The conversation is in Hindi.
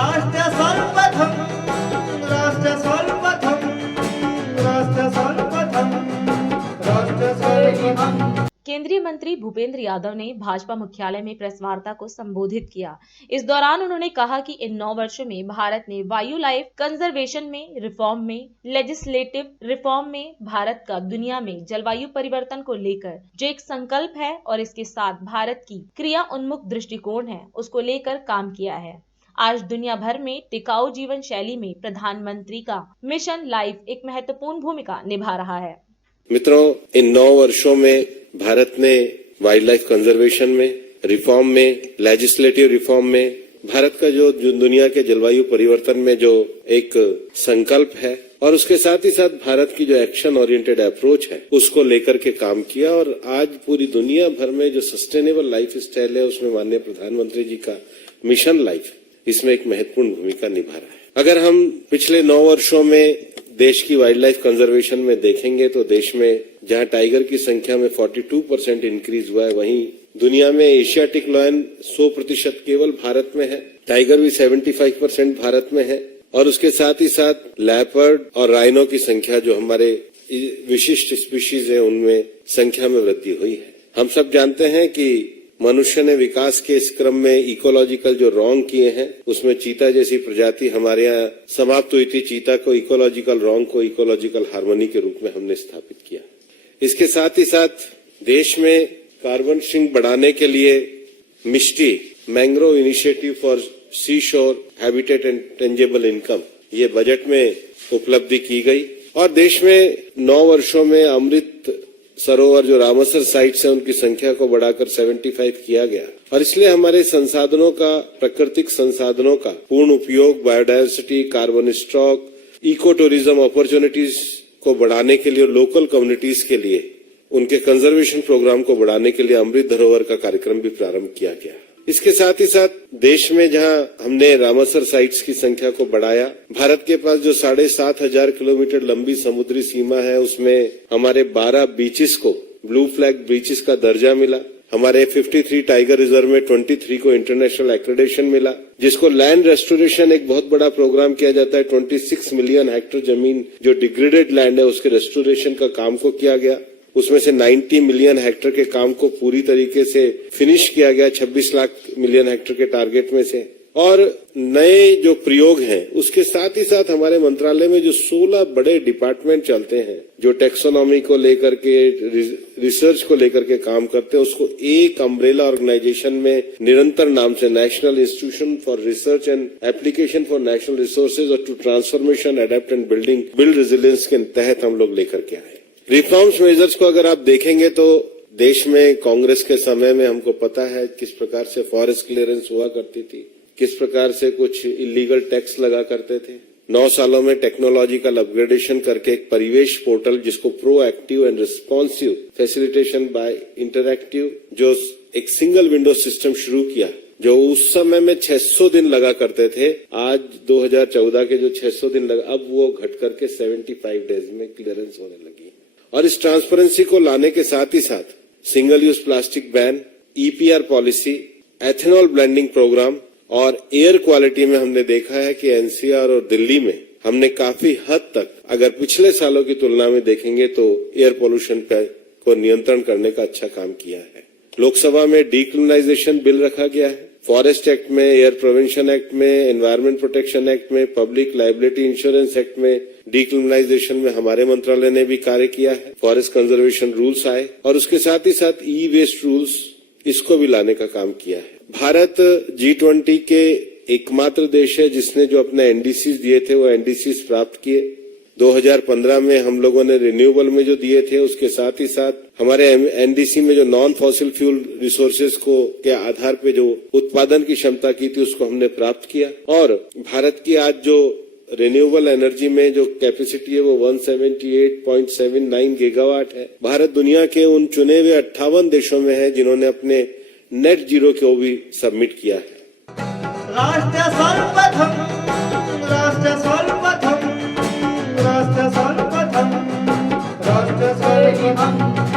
राष्ट्र सर्वप्रथम राष्ट्र सर्वप्रथम राष्ट्र सर्वप्रथम राष्ट्र सर्वप्रथम। केंद्रीय मंत्री भूपेंद्र यादव ने भाजपा मुख्यालय में प्रेस वार्ता को संबोधित किया। इस दौरान उन्होंने कहा कि इन 9 वर्षों में भारत ने वायु लाइफ कंजर्वेशन में रिफॉर्म में, लेजिस्लेटिव रिफॉर्म में भारत का दुनिया में जलवायु परिवर्तन को लेकर जो एक संकल्प है और इसके साथ भारत की क्रिया उन्मुख दृष्टिकोण है, उसको लेकर काम किया है। आज दुनिया भर में टिकाऊ जीवन शैली में प्रधानमंत्री का मिशन लाइफ एक महत्वपूर्ण भूमिका निभा रहा है। मित्रों, इन 9 वर्षों में भारत ने वाइल्ड लाइफ कंजर्वेशन में, रिफॉर्म में, लेजिस्लेटिव रिफॉर्म में, भारत का जो दुनिया के जलवायु परिवर्तन में जो एक संकल्प है और उसके साथ ही साथ भारत की जो एक्शन ओरिएंटेड अप्रोच है उसको लेकर के काम किया। और आज पूरी दुनिया भर में जो सस्टेनेबल लाइफ स्टाइल है उसमें माननीय प्रधानमंत्री जी का मिशन लाइफ इसमें एक महत्वपूर्ण भूमिका निभा रहा है। अगर हम पिछले 9 वर्षों में देश की वाइल्ड लाइफ कंजर्वेशन में देखेंगे तो देश में जहां टाइगर की संख्या में 42% इंक्रीज हुआ है, वहीं दुनिया में एशियाटिक लायन 100% केवल भारत में है, टाइगर भी 75% भारत में है और उसके साथ ही साथ लेपर्ड और राइनो की संख्या जो हमारे विशिष्ट स्पीशीज है उनमें संख्या में वृद्धि हुई है। हम सब जानते हैं कि मनुष्य ने विकास के इस क्रम में इकोलॉजिकल जो रॉन्ग किए हैं उसमें चीता जैसी प्रजाति हमारे यहाँ समाप्त हुई थी। चीता को इकोलॉजिकल रॉन्ग को इकोलॉजिकल हार्मनी के रूप में हमने स्थापित किया। इसके साथ ही साथ देश में कार्बन सिंक बढ़ाने के लिए मिष्टी मैंग्रोव इनिशिएटिव फॉर सी शोर हैबिटेट एंड टेंजेबल इनकम ये बजट में उपलब्धि की गई और देश में 9 वर्षों में अमृत सरोवर जो रामसर साइट्स है उनकी संख्या को बढ़ाकर 75 किया गया और इसलिए हमारे संसाधनों का, प्राकृतिक संसाधनों का पूर्ण उपयोग, biodiversity, carbon stock, eco tourism opportunities को बढ़ाने के लिए और लोकल कम्युनिटीज के लिए उनके कंजर्वेशन प्रोग्राम को बढ़ाने के लिए अमृत धरोहर का कार्यक्रम भी प्रारंभ किया गया। इसके साथ ही साथ देश में जहां हमने रामसर साइट्स की संख्या को बढ़ाया, भारत के पास जो 7,500 किलोमीटर लंबी समुद्री सीमा है उसमें हमारे 12 बीचेस को ब्लू फ्लैग बीचेस का दर्जा मिला। हमारे 53 टाइगर रिजर्व में 23 को इंटरनेशनल एक्रेडिटेशन मिला, जिसको लैंड रेस्टोरेशन एक बहुत बड़ा प्रोग्राम किया जाता है। 26 मिलियन हेक्टेयर जमीन जो डिग्रेडेड लैंड है उसके रेस्टोरेशन का काम को किया गया। उसमें से 90 मिलियन हेक्टेयर के काम को पूरी तरीके से फिनिश किया गया 26 लाख मिलियन हेक्टेयर के टारगेट में से। और नए जो प्रयोग हैं उसके साथ ही साथ हमारे मंत्रालय में जो 16 बड़े डिपार्टमेंट चलते हैं जो टेक्सोनॉमी को लेकर के, रिसर्च को लेकर के काम करते हैं, उसको एक अम्ब्रेला ऑर्गेनाइजेशन में निरंतर नाम से national institution for research and application for national resources और to transformation adapt and build resilience के तहत हम लोग लेकर के आए। रिफॉर्म्स मेजर्स को अगर आप देखेंगे तो देश में कांग्रेस के समय में हमको पता है किस प्रकार से फॉरेस्ट क्लियरेंस हुआ करती थी, किस प्रकार से कुछ इलीगल टैक्स लगा करते थे। 9 सालों में टेक्नोलॉजिकल अपग्रेडेशन करके एक परिवेश पोर्टल जिसको proactive and responsive facilitation by interactive जो एक सिंगल विंडो सिस्टम शुरू किया, जो उस समय में 600 दिन लगा करते थे, आज 2014 के जो 600 दिन लगा अब वो घट करके 75 डेज में क्लियरेंस होने लगी। और इस ट्रांसपेरेंसी को लाने के साथ ही साथ single use plastic ban, EPR policy, ethanol blending programme और एयर क्वालिटी में हमने देखा है कि एनसीआर और दिल्ली में हमने काफी हद तक अगर पिछले सालों की तुलना में देखेंगे तो एयर पोल्यूशन को नियंत्रण करने का अच्छा काम किया है। लोकसभा में डीक्रिमिनलाइजेशन बिल रखा गया है, फॉरेस्ट एक्ट में, एयर प्रिवेंशन एक्ट में, एनवायरमेंट प्रोटेक्शन एक्ट में, पब्लिक लायबिलिटी इंश्योरेंस एक्ट में डीक्रिमिनलाइजेशन में हमारे मंत्रालय ने भी कार्य किया है। फॉरेस्ट कंजर्वेशन रूल्स आए और उसके साथ ही साथ ई वेस्ट रूल्स इसको भी लाने का काम किया है। भारत G20 के एकमात्र देश है जिसने जो अपने एनडीसीज दिए थे वो एनडीसीज प्राप्त किए। 2015 में हम लोगों ने रिन्यूएबल में जो दिए थे उसके साथ ही साथ हमारे एनडीसी में जो नॉन फॉसिल फ्यूल रिसोर्सेज को के आधार पे जो उत्पादन की क्षमता की थी उसको हमने प्राप्त किया। और भारत की आज जो रिन्यूएबल एनर्जी में जो कैपेसिटी है वो 178.79 गीगावाट है। भारत दुनिया के उन चुने हुए 58 देशों में है जिन्होंने अपने नेट जीरो को भी सबमिट किया है। राष्ट्र सर्वप्रथम राष्ट्र सर्वप्रथम राष्ट्र सर्वप्रथम राष्ट्र सर्वप्रथम।